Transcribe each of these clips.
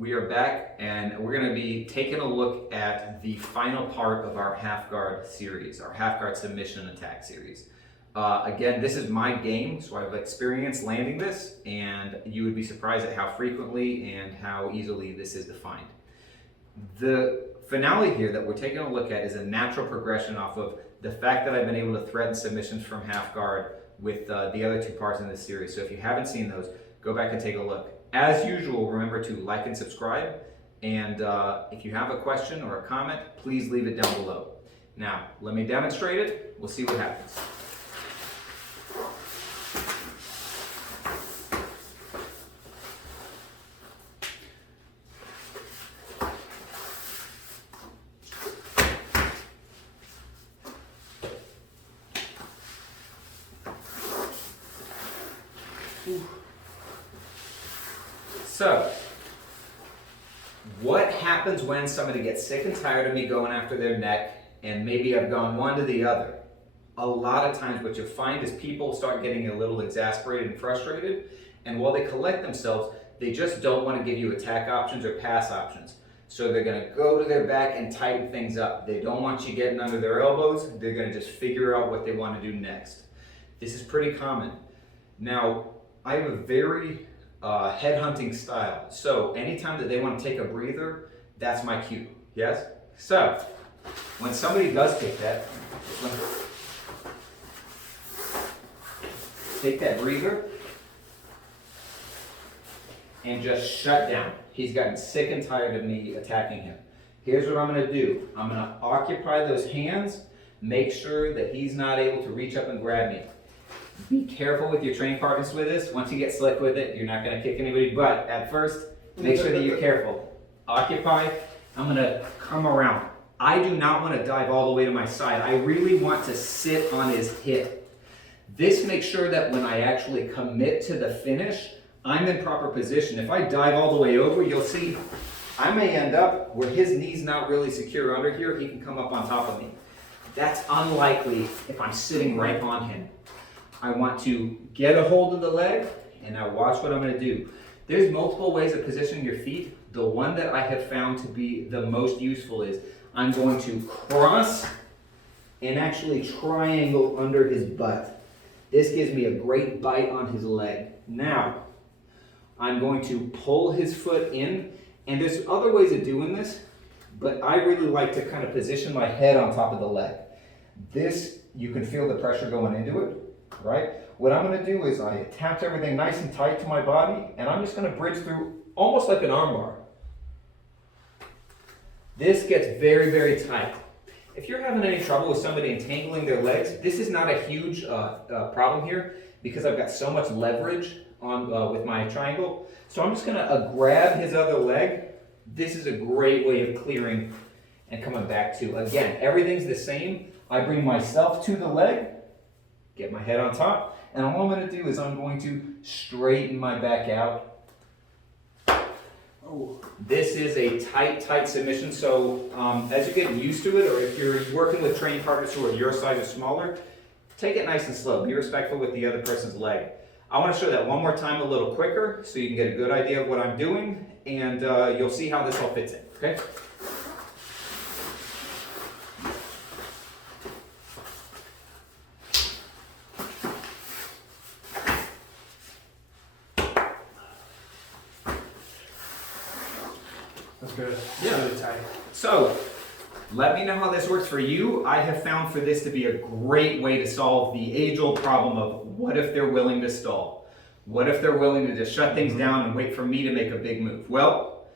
We are back and we're going to be taking a look at the final part of our half guard series, our half guard submission and attack series. Again, this is my game, so I've experienced landing this, and you would be surprised at how frequently and how easily this is defined. The finale here that we're taking a look at is a natural progression off of the fact that I've been able to threaten submissions from half guard with the other two parts in this series. So if you haven't seen those, go back and take a look. As usual, remember to like and subscribe, and if you have a question or a comment, please leave it down below. Now, let me demonstrate it. We'll see what happens. So, what happens when somebody gets sick and tired of me going after their neck, and maybe I've gone one to the other? A lot of times what you'll find is people start getting a little exasperated and frustrated, and while they collect themselves, they just don't want to give you attack options or pass options. So they're going to go to their back and tighten things up. They don't want you getting under their elbows. They're going to just figure out what they want to do next. This is pretty common. Now, I have a very headhunting style. So anytime that they want to take a breather, that's my cue. Yes? So when somebody does take that, take that breather and just shut down. He's gotten sick and tired of me attacking him. Here's what I'm going to do. I'm going to occupy those hands, make sure that he's not able to reach up and grab me. Be careful with your training partners with this. Once you get slick with it, you're not going to kick anybody, but at first, make sure that you're careful. Occupy. I'm going to come around. I do not want to dive all the way to my side. I really want to sit on his hip. This makes sure that when I actually commit to the finish, I'm in proper position. If I dive all the way over, you'll see I may end up where his knee's not really secure under here. He can come up on top of me. That's unlikely if I'm sitting right on him. I want to get a hold of the leg, and now watch what I'm going to do. There's multiple ways of positioning your feet. The one that I have found to be the most useful is I'm going to cross and actually triangle under his butt. This gives me a great bite on his leg. Now, I'm going to pull his foot in, and there's other ways of doing this, but I really like to kind of position my head on top of the leg. This, you can feel the pressure going into it. Right? What I'm going to do is I attach everything nice and tight to my body, and I'm just going to bridge through almost like an armbar. This gets very, very tight. If you're having any trouble with somebody entangling their legs, this is not a huge problem here because I've got so much leverage on with my triangle. So I'm just going to grab his other leg. This is a great way of clearing and coming back to. Again, everything's the same. I bring myself to the leg, get my head on top, and all I'm going to do is I'm going to straighten my back out. Oh. This is a tight submission, so as you get used to it, or if you're working with training partners who are your size or smaller, take it nice and slow. Be respectful with the other person's leg. I want to show that one more time a little quicker so you can get a good idea of what I'm doing, and you'll see how this all fits in, okay? That's good. Yeah. Really tight. So, let me know how this works for you. I have found for this to be a great way to solve the age-old problem of what if they're willing to stall? What if they're willing to just shut things down and wait for me to make a big move? Well,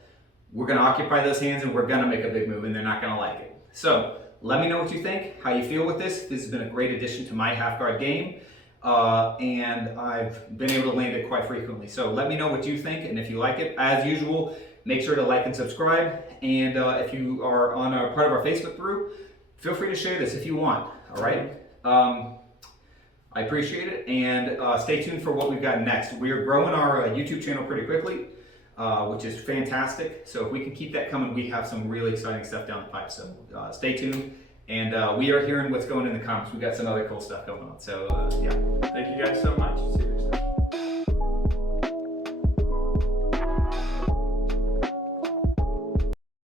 we're going to occupy those hands and we're going to make a big move, and they're not going to like it. So, let me know what you think, how you feel with this. This has been a great addition to my half guard game, and I've been able to land it quite frequently. So, let me know what you think, and if you like it, as usual, make sure to like and subscribe, and if you are on a part of our Facebook group, feel free to share this if you want, all right? I appreciate it, and stay tuned for what we've got next. We are growing our YouTube channel pretty quickly, which is fantastic, so if we can keep that coming, we have some really exciting stuff down the pipe, so stay tuned, and we are hearing what's going in the comments. We've got some other cool stuff going on, so yeah, thanks.